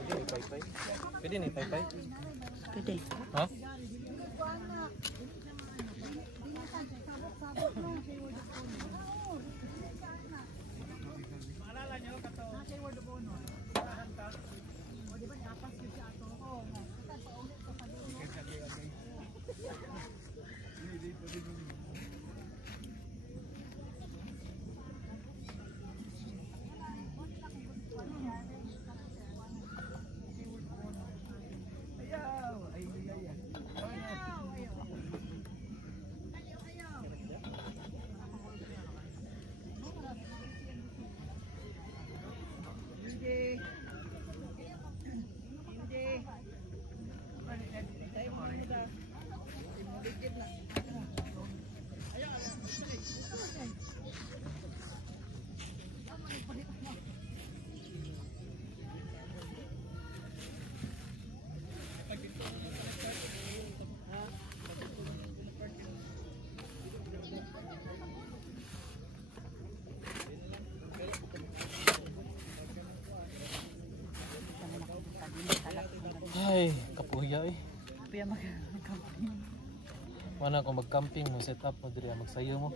Pwede ni paypay? Pwede ni paypay? Pwede. Ha? Ay, kapuya eh. Kapuya mag-camping. Wala akong mag-camping mo, set up mo diri, magsayo mo.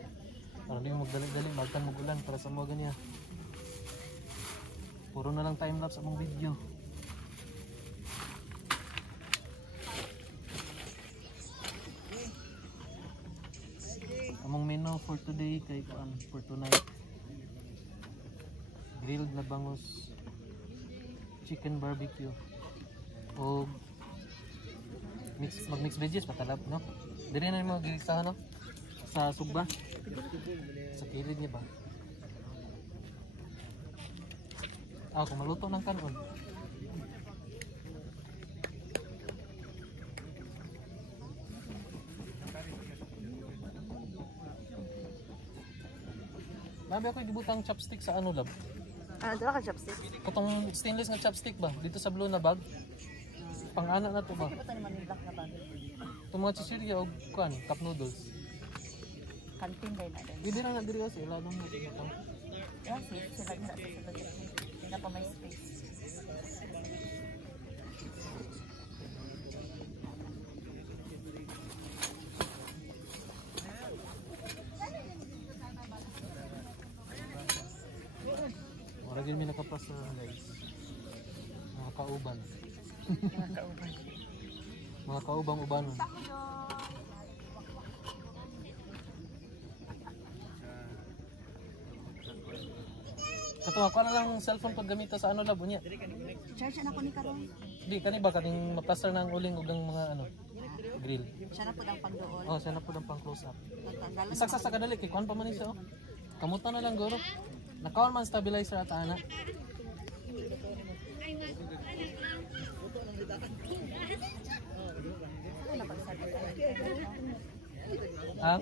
Ano din magdali-dali, magkan mo ulan para sa mga ganyan. Puro na lang time-lapse among video. Among menu for today kay for tonight. Grilled na bangus, chicken barbecue, o mag-mix veggies patalab, no? Dili na mo gisa no? Sa sugba. Sa kilid niya ba? Kung maluto ng kanon. Mabi ako ibutang chopstick sa ano lab. Dala ka chopstick? Katong stainless nga chopstick ba? Dito sa blue na bag. Pang-ana na to ba? Bakit ba naman yung black na bag? Itong mga chichirya o kuan, cup noodles. Kantin din na din. Hindi na diri kasi wala nang mo. Yan, sila na hindi na pa may space. Wala din may nakapasa guys. Mga kauban. Mga kauban. Mga kaubang-ubanon. Kato ako na lang cellphone pag gamita sa ano labo niya. Charge na ko ni karon. Di kani ba kaning maplaster na ang uling ug ang mga ano grill. Siya na po ang pagdoon. Oh, siya na pud ang pang close up. Natanggalan Isaksa sa kadali kay kuan pa man ni siya. Oh. Kamutan na lang guro. Nakaon man stabilizer at ana. Ah?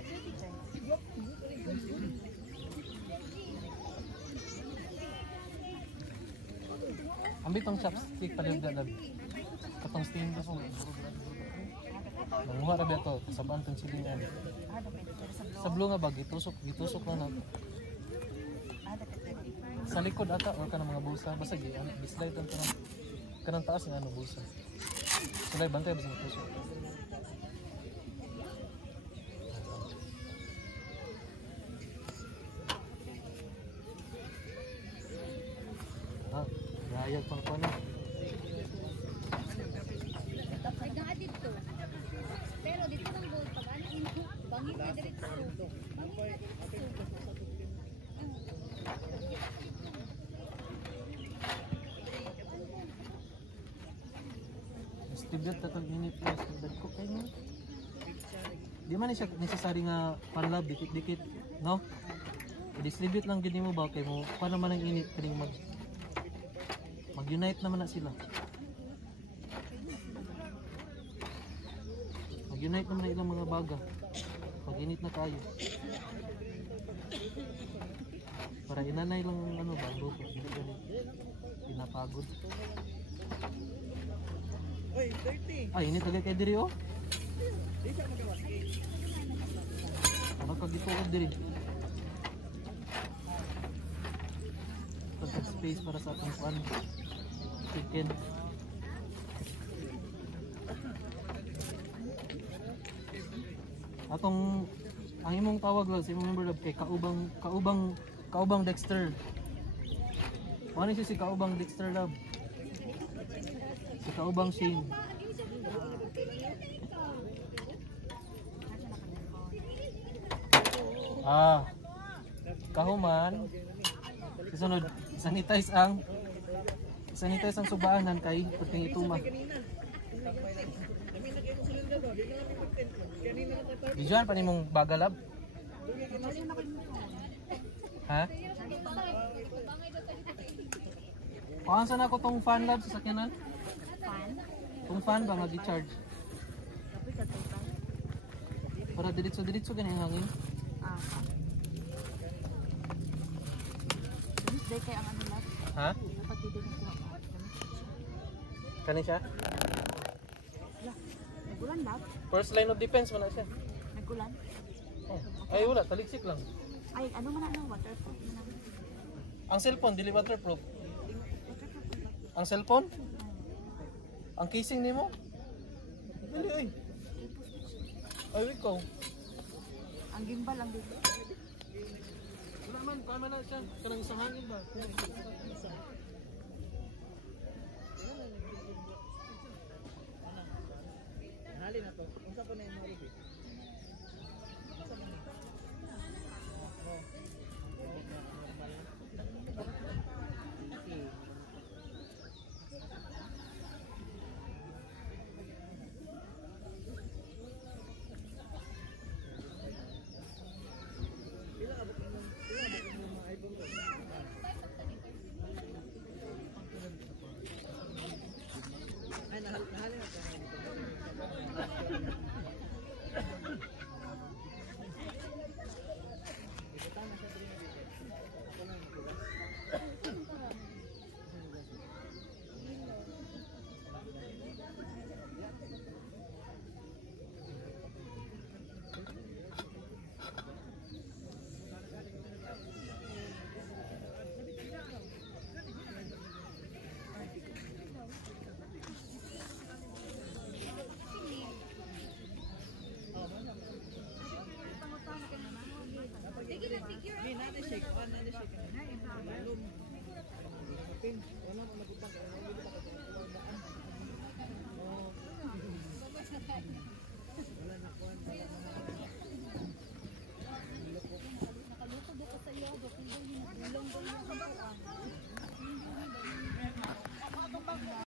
Ambit tong chopstick palibdalab. Katong stainless mo. Manguha ra ba to sa bantong silingan. Sa blue nga ba gitusok na nato. Sa likod ata or kanang mga busa basta gi ano bislide ang kanang taas nga ano busa. Sulay bantay basta tusok. Ayag pang kuno. Pero dito nang gold pag ano info bangin na diretso. Distribute tatag init plus dagdag ko kay mo. Di man siya necessary nga panlab dikit-dikit, no? I-distribute lang gid mo ba kay mo paano man ang init kaning mag-unite naman na sila. Mag-unite naman na ilang mga baga. Pag-init na kayo. Para inanay lang ano ba, luto. Hindi ganun. Pinapagod. Ay, init agad kay diri oh. Ano kag ito diri? space para sa atong pan chicken. Atong ang imong tawag lang sa imong member lab kay kaubang Dexter. Ano siya si kaubang Dexter lab? Si kaubang Shane. Kahuman. Kasunod, sanitize ang subaanan kay puting ituma. Dijuan pa nimong bagalab? Ha? Kuhaan saan ako tong fan lab sa sakyanan? Tong fan ba mag-charge? Para diritso ganyan hangin. Day kay ang ano lang. Ha? Dapat dito na ko. Kani siya? Nagulan lang. First line of defense man na siya. Nagulan. Oh. Ay wala, taliksik lang. Ay, ano man ano waterproof man. Ang cellphone dili waterproof. Ang cellphone? Ang casing nimo? Dili ay. Ay ikaw. Ang gimbal ang dito. Wala man, tama na siya. Kanang isang hangin ba? Hali na to. Unsa po na yung Maribi?